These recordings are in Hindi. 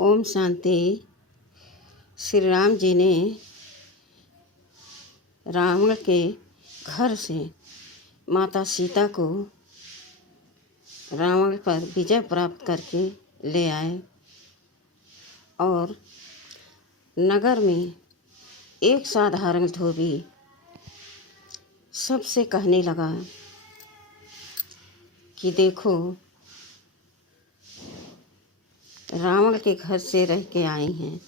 ओम शांति। श्री राम जी ने रावण के घर से माता सीता को रावण पर विजय प्राप्त करके ले आए और नगर में एक साधारण धोबी सबसे कहने लगा कि देखो, रावण के घर से रह के आई हैं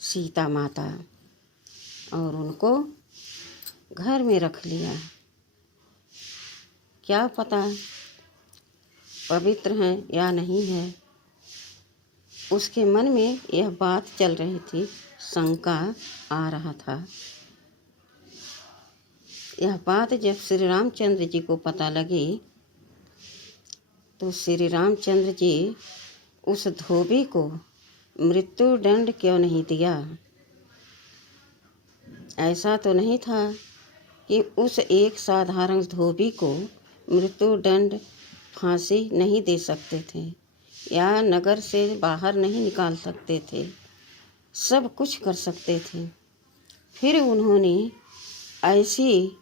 सीता माता और उनको घर में रख लिया। क्या पता पवित्र हैं या नहीं है। उसके मन में यह बात चल रही थी, शंका आ रहा था। यह बात जब श्री रामचंद्र जी को पता लगी तो श्री रामचंद्र जी उस धोबी को मृत्यु दंड क्यों नहीं दिया। ऐसा तो नहीं था कि उस एक साधारण धोबी को मृत्यु दंड फांसी नहीं दे सकते थे या नगर से बाहर नहीं निकाल सकते थे। सब कुछ कर सकते थे। फिर उन्होंने ऐसी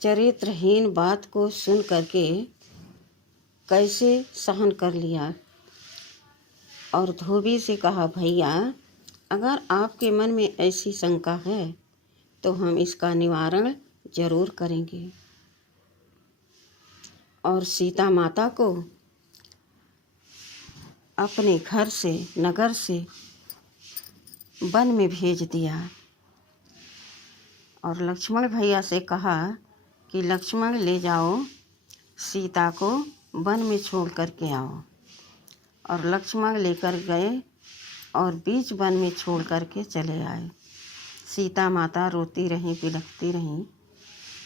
चरित्रहीन बात को सुन करके कैसे सहन कर लिया और धोबी से कहा, भैया अगर आपके मन में ऐसी शंका है तो हम इसका निवारण जरूर करेंगे और सीता माता को अपने घर से नगर से वन में भेज दिया और लक्ष्मण भैया से कहा कि लक्ष्मण ले जाओ, सीता को वन में छोड़ कर के आओ। और लक्ष्मण लेकर गए और बीच वन में छोड़ कर के चले आए। सीता माता रोती रहीं, बिलखती रहीं।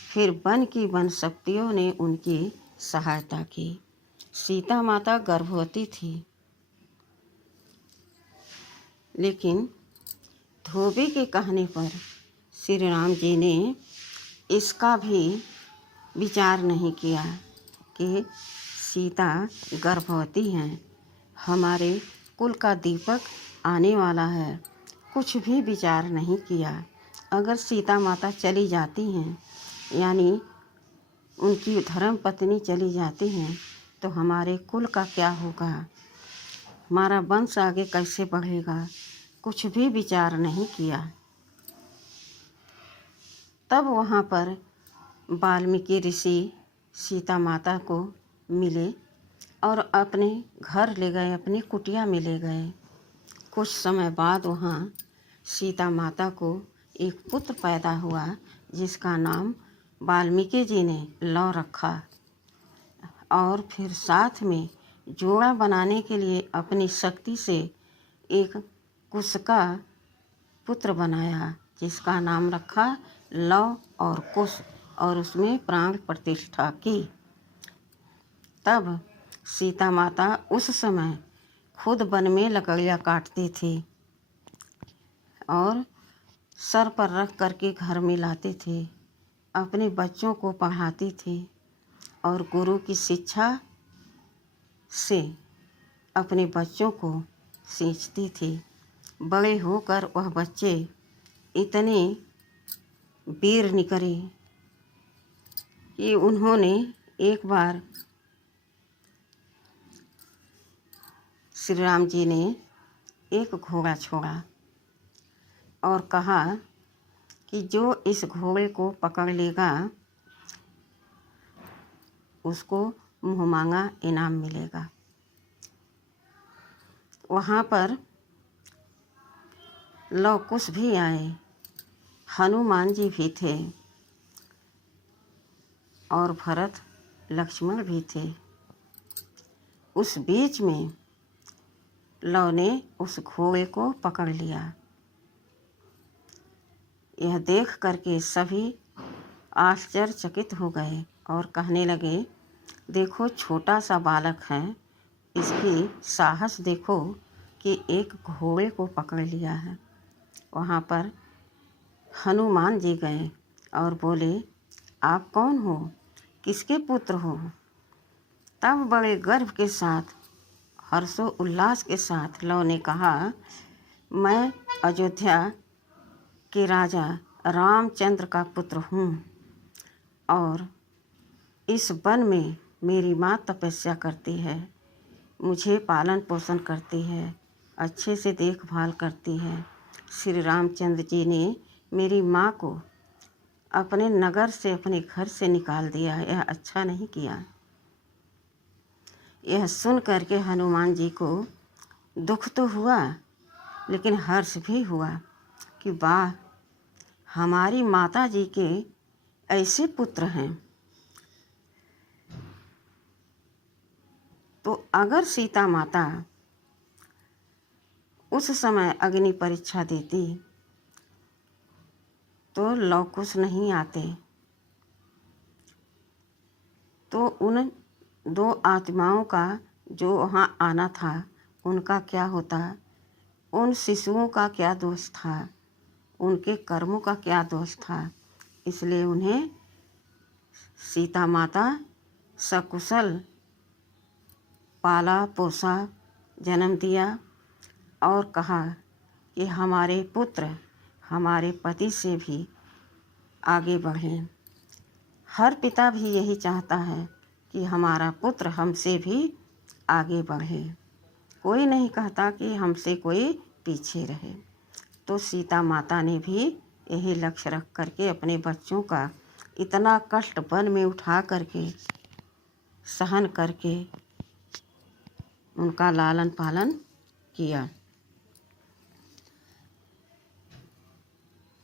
फिर वन की वन शक्तियों ने उनकी सहायता की। सीता माता गर्भवती थी, लेकिन धोबी के कहने पर श्री राम जी ने इसका भी विचार नहीं किया कि सीता गर्भवती हैं, हमारे कुल का दीपक आने वाला है। कुछ भी विचार नहीं किया। अगर सीता माता चली जाती हैं यानी उनकी धर्म पत्नी चली जाती हैं तो हमारे कुल का क्या होगा, हमारा वंश आगे कैसे बढ़ेगा। कुछ भी विचार नहीं किया। तब वहाँ पर वाल्मीकि ऋषि सीता माता को मिले और अपने घर ले गए, अपनी कुटिया में ले गए। कुछ समय बाद वहाँ सीता माता को एक पुत्र पैदा हुआ जिसका नाम वाल्मीकि जी ने लौ रखा और फिर साथ में जोड़ा बनाने के लिए अपनी शक्ति से एक कुश का पुत्र बनाया जिसका नाम रखा लौ और कुश और उसमें प्राण प्रतिष्ठा की। तब सीता माता उस समय खुद वन में लकड़ियाँ काटती थी और सर पर रख करके घर में लाती थी। अपने बच्चों को पढ़ाती थी और गुरु की शिक्षा से अपने बच्चों को सींचती थी। बड़े होकर वह बच्चे इतने वीर निकले कि उन्होंने एक बार श्री राम जी ने एक घोड़ा छोड़ा और कहा कि जो इस घोड़े को पकड़ लेगा उसको मुँह मांगा इनाम मिलेगा। वहाँ पर लव कुश भी आए, हनुमान जी भी थे और भरत लक्ष्मण भी थे। उस बीच में लव ने उस घोड़े को पकड़ लिया। यह देख करके सभी आश्चर्यचकित हो गए और कहने लगे, देखो छोटा सा बालक है, इसकी साहस देखो कि एक घोड़े को पकड़ लिया है। वहाँ पर हनुमान जी गए और बोले, आप कौन हो, किसके पुत्र हो। तब बड़े गर्व के साथ हर्षो उल्लास के साथ लव ने कहा, मैं अयोध्या के राजा रामचंद्र का पुत्र हूँ और इस वन में मेरी माँ तपस्या करती है, मुझे पालन पोषण करती है, अच्छे से देखभाल करती है। श्री रामचंद्र जी ने मेरी माँ को अपने नगर से, अपने घर से निकाल दिया, यह अच्छा नहीं किया। यह सुन करके हनुमान जी को दुख तो हुआ लेकिन हर्ष भी हुआ कि वाह, हमारी माता जी के ऐसे पुत्र हैं। तो अगर सीता माता उस समय अग्नि परीक्षा देती तो लव कुश नहीं आते, तो उन दो आत्माओं का जो वहाँ आना था उनका क्या होता, उन शिशुओं का क्या दोष था, उनके कर्मों का क्या दोष था। इसलिए उन्हें सीता माता सकुशल पाला पोसा, जन्म दिया और कहा कि हमारे पुत्र हमारे पति से भी आगे बढ़ें। हर पिता भी यही चाहता है कि हमारा पुत्र हमसे भी आगे बढ़े, कोई नहीं कहता कि हमसे कोई पीछे रहे। तो सीता माता ने भी यही लक्ष्य रख करके अपने बच्चों का इतना कष्ट वन में उठा करके सहन करके उनका लालन पालन किया।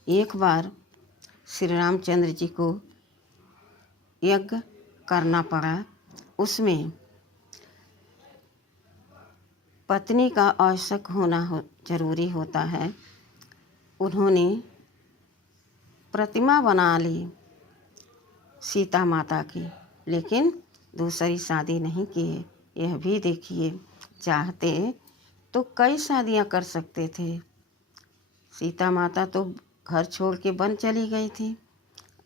एक बार श्री रामचंद्र जी को यज्ञ करना पड़ा, उसमें पत्नी का आवश्यक होना जरूरी होता है। उन्होंने प्रतिमा बना ली सीता माता की, लेकिन दूसरी शादी नहीं किए। यह भी देखिए, चाहते तो कई शादियां कर सकते थे। सीता माता तो घर छोड़ के वन चली गई थी,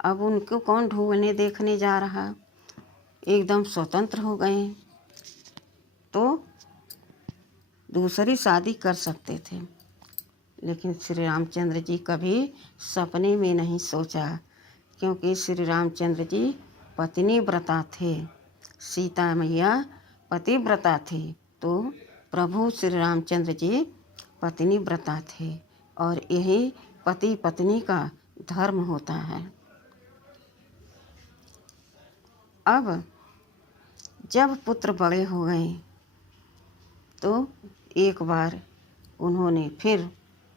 अब उनको कौन ढूंढने देखने जा रहा, एकदम स्वतंत्र हो गए तो दूसरी शादी कर सकते थे। लेकिन श्री रामचंद्र जी कभी सपने में नहीं सोचा, क्योंकि श्री रामचंद्र जी पत्नी व्रता थे, सीता मैया पतिव्रता थी। तो प्रभु श्री रामचंद्र जी पत्नी व्रता थे और यही पति पत्नी का धर्म होता है। अब जब पुत्र बड़े हो गए तो एक बार उन्होंने फिर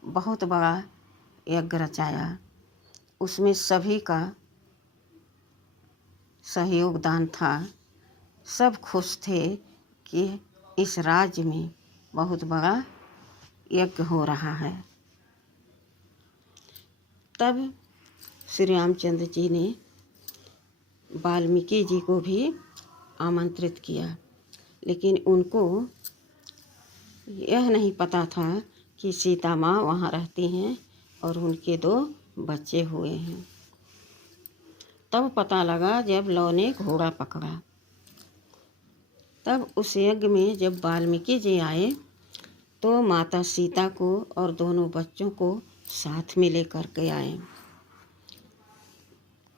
बहुत बड़ा यज्ञ रचाया। उसमें सभी का सहयोग दान था, सब खुश थे कि इस राज्य में बहुत बड़ा यज्ञ हो रहा है। तब श्री रामचंद्र जी ने वाल्मीकि जी को भी आमंत्रित किया, लेकिन उनको यह नहीं पता था कि सीता माँ वहाँ रहती हैं और उनके 2 बच्चे हुए हैं। तब पता लगा जब लव ने घोड़ा पकड़ा। तब उस यज्ञ में जब वाल्मीकि जी आए तो माता सीता को और दोनों बच्चों को साथ में लेकर के आए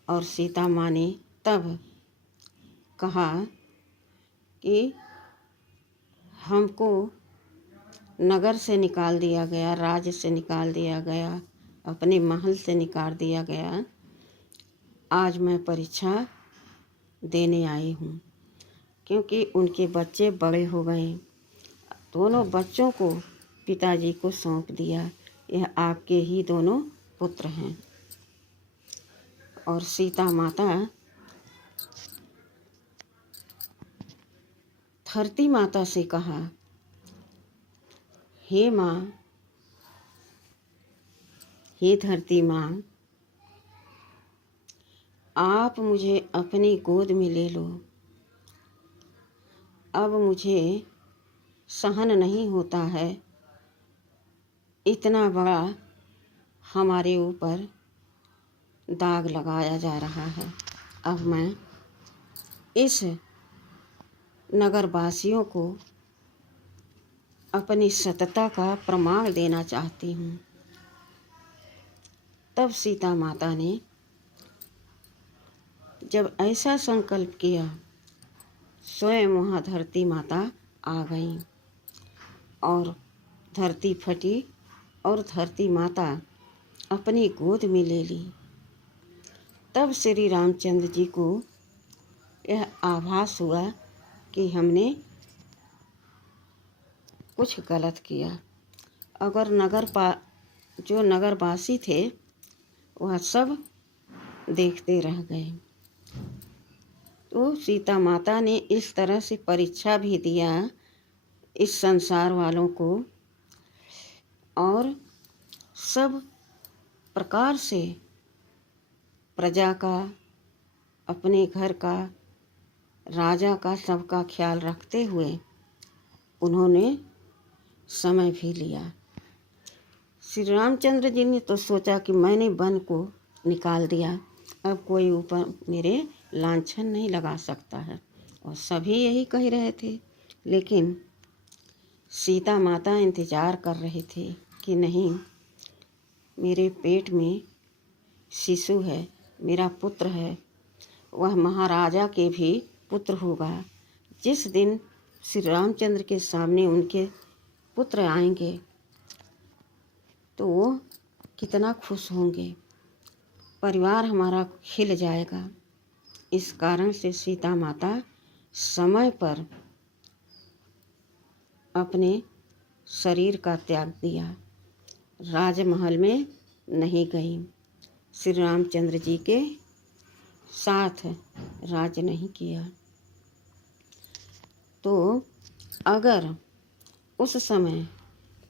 और सीता माँ ने तब कहा कि हमको नगर से निकाल दिया गया, राज्य से निकाल दिया गया, अपने महल से निकाल दिया गया, आज मैं परीक्षा देने आई हूँ। क्योंकि उनके बच्चे बड़े हो गए, दोनों बच्चों को पिताजी को सौंप दिया, यह आपके ही दोनों पुत्र हैं। और सीता माता धरती माता से कहा, हे माँ, हे धरती माँ, आप मुझे अपनी गोद में ले लो, अब मुझे सहन नहीं होता है, इतना बड़ा हमारे ऊपर दाग लगाया जा रहा है। अब मैं इस नगरवासियों को अपनी सतता का प्रमाण देना चाहती हूँ। तब सीता माता ने जब ऐसा संकल्प किया, स्वयं वहाँ धरती माता आ गई और धरती फटी और धरती माता अपनी गोद में ले ली। तब श्री रामचंद्र जी को यह आभास हुआ कि हमने कुछ गलत किया। अगर जो नगरवासी थे वह सब देखते रह गए। तो सीता माता ने इस तरह से परीक्षा भी दिया इस संसार वालों को, और सब प्रकार से प्रजा का, अपने घर का, राजा का, सबका ख्याल रखते हुए उन्होंने समय भी लिया। श्री रामचंद्र जी ने तो सोचा कि मैंने वन को निकाल दिया, अब कोई ऊपर मेरे लांछन नहीं लगा सकता है, और सभी यही कह रहे थे। लेकिन सीता माता इंतज़ार कर रही थी कि नहीं, मेरे पेट में शिशु है, मेरा पुत्र है, वह महाराजा के भी पुत्र होगा। जिस दिन श्री रामचंद्र के सामने उनके पुत्र आएंगे तो वो कितना खुश होंगे, परिवार हमारा खिल जाएगा। इस कारण से सीता माता समय पर अपने शरीर का त्याग दिया, राजमहल में नहीं गई, श्री रामचंद्र जी के साथ राज नहीं किया। तो अगर उस समय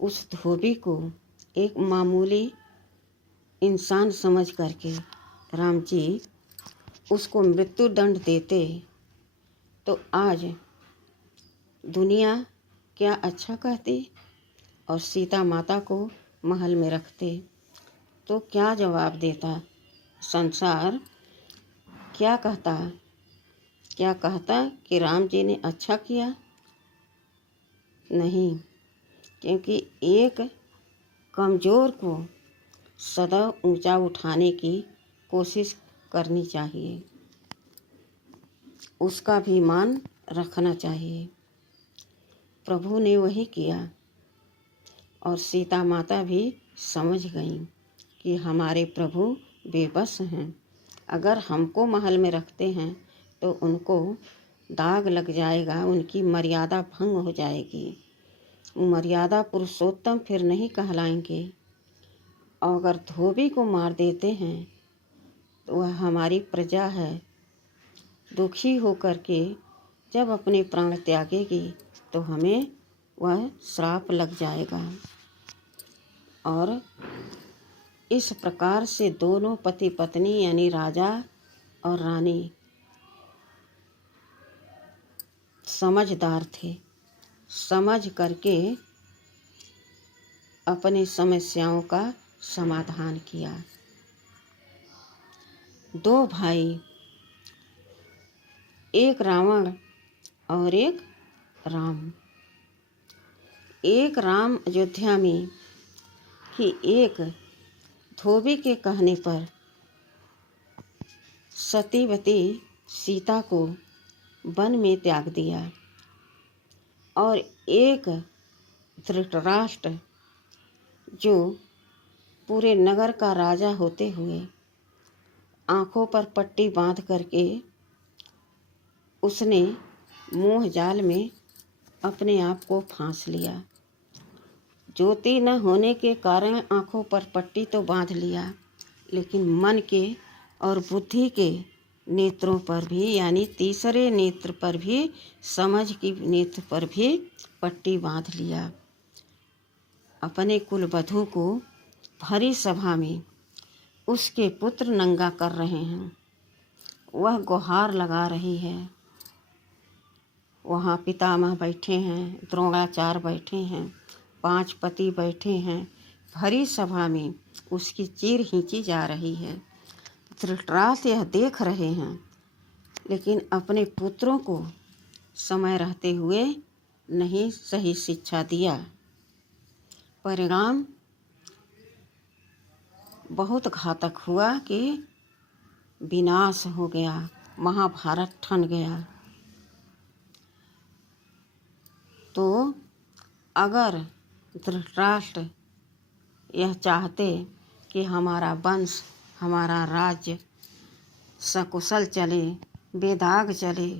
उस धोबी को एक मामूली इंसान समझ करके राम जी उसको मृत्यु दंड देते तो आज दुनिया क्या अच्छा कहती, और सीता माता को महल में रखते तो क्या जवाब देता, संसार क्या कहता कि राम जी ने अच्छा किया? नहीं, क्योंकि एक कमज़ोर को सदा ऊंचा उठाने की कोशिश करनी चाहिए, उसका भी मान रखना चाहिए। प्रभु ने वही किया और सीता माता भी समझ गईं कि हमारे प्रभु बेबस हैं, अगर हमको महल में रखते हैं तो उनको दाग लग जाएगा, उनकी मर्यादा भंग हो जाएगी, मर्यादा पुरुषोत्तम फिर नहीं कहलाएंगे। और अगर धोबी को मार देते हैं तो वह हमारी प्रजा है, दुखी होकर के जब अपने प्राण त्यागेगी तो हमें वह श्राप लग जाएगा। और इस प्रकार से दोनों पति पत्नी यानी राजा और रानी समझदार थे, समझ करके अपनी समस्याओं का समाधान किया। दो भाई, एक रावण और एक राम। एक राम अयोध्या में कि एक धोबी के कहने पर सतीवती सीता को वन में त्याग दिया, और एक धृतराष्ट्र जो पूरे नगर का राजा होते हुए आँखों पर पट्टी बांध करके उसने मोह जाल में अपने आप को फांस लिया। ज्योति न होने के कारण आँखों पर पट्टी तो बांध लिया, लेकिन मन के और बुद्धि के नेत्रों पर भी यानी तीसरे नेत्र पर भी, समझ की नेत्र पर भी पट्टी बांध लिया। अपने कुलवधू को भरी सभा में उसके पुत्र नंगा कर रहे हैं, वह गुहार लगा रही है, वहाँ पितामह बैठे हैं, द्रोणाचार्य बैठे हैं, 5 पति बैठे हैं, भरी सभा में उसकी चीर खींची जा रही है। धृतराष्ट्र यह देख रहे हैं, लेकिन अपने पुत्रों को समय रहते हुए नहीं सही शिक्षा दिया। परिणाम बहुत घातक हुआ कि विनाश हो गया, महाभारत ठन गया। तो अगर धृतराष्ट्र यह चाहते कि हमारा वंश, हमारा राज्य सकुशल चले, बेदाग चले,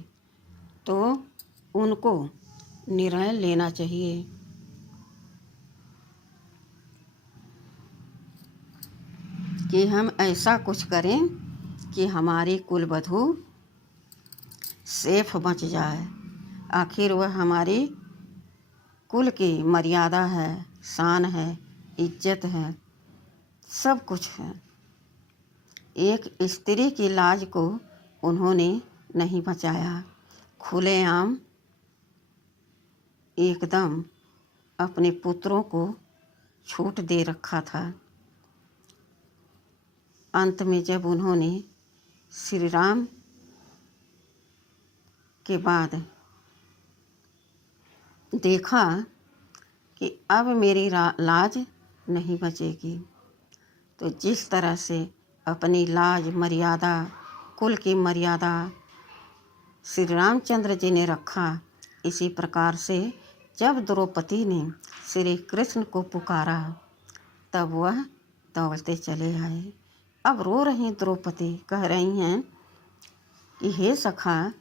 तो उनको निर्णय लेना चाहिए कि हम ऐसा कुछ करें कि हमारी कुलवधू सेफ बच जाए। आखिर वह हमारी कुल की मर्यादा है, शान है, इज्जत है, सब कुछ है। एक स्त्री की लाज को उन्होंने नहीं बचाया, खुलेआम एकदम अपने पुत्रों को छूट दे रखा था। अंत में जब उन्होंने श्री राम के बाद देखा कि अब मेरी लाज नहीं बचेगी, तो जिस तरह से अपनी लाज मर्यादा, कुल की मर्यादा श्री रामचंद्र जी ने रखा, इसी प्रकार से जब द्रौपदी ने श्री कृष्ण को पुकारा तब वह दौड़ते चले आए। अब रो रही द्रौपदी, कह रही हैं कि हे सखा,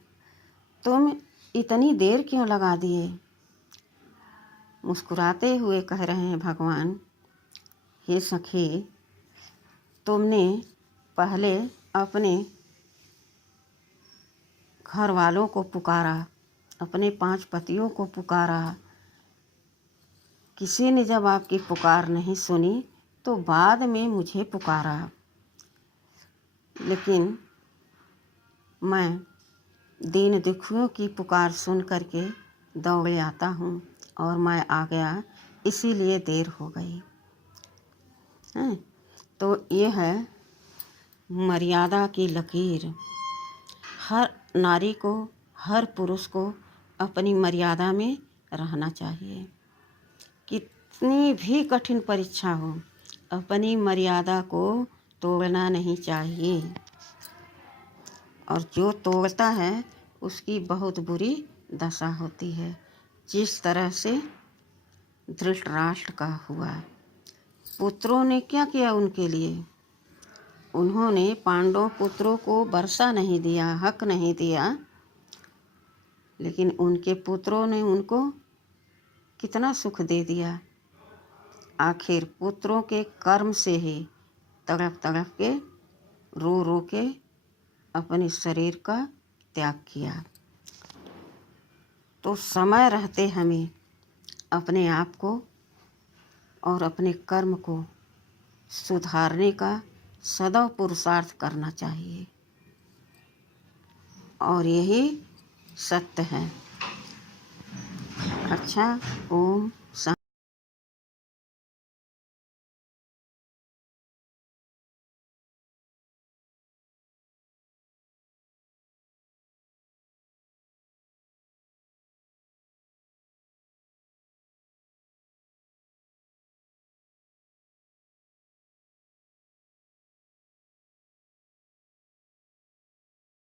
तुम इतनी देर क्यों लगा दिए। मुस्कुराते हुए कह रहे हैं भगवान, हे सखी, तुमने पहले अपने घर वालों को पुकारा, अपने 5 पतियों को पुकारा, किसी ने जब आपकी पुकार नहीं सुनी तो बाद में मुझे पुकारा। लेकिन मैं दीन दुखियों की पुकार सुन करके दौड़ आता हूँ और मैं आ गया, इसीलिए देर हो गई है। तो ये है मर्यादा की लकीर। हर नारी को, हर पुरुष को अपनी मर्यादा में रहना चाहिए। कितनी भी कठिन परीक्षा हो, अपनी मर्यादा को तोड़ना नहीं चाहिए। और जो तोड़ता है उसकी बहुत बुरी दशा होती है, जिस तरह से धृतराष्ट्र का हुआ। पुत्रों ने क्या किया उनके लिए? उन्होंने पांडव पुत्रों को वर्षा नहीं दिया, हक नहीं दिया, लेकिन उनके पुत्रों ने उनको कितना सुख दे दिया। आखिर पुत्रों के कर्म से ही तड़प तड़प के, रो रो के अपने शरीर का त्याग किया। तो समय रहते हमें अपने आप को और अपने कर्म को सुधारने का सदैव पुरुषार्थ करना चाहिए, और यही सत्य है। अच्छा, ओम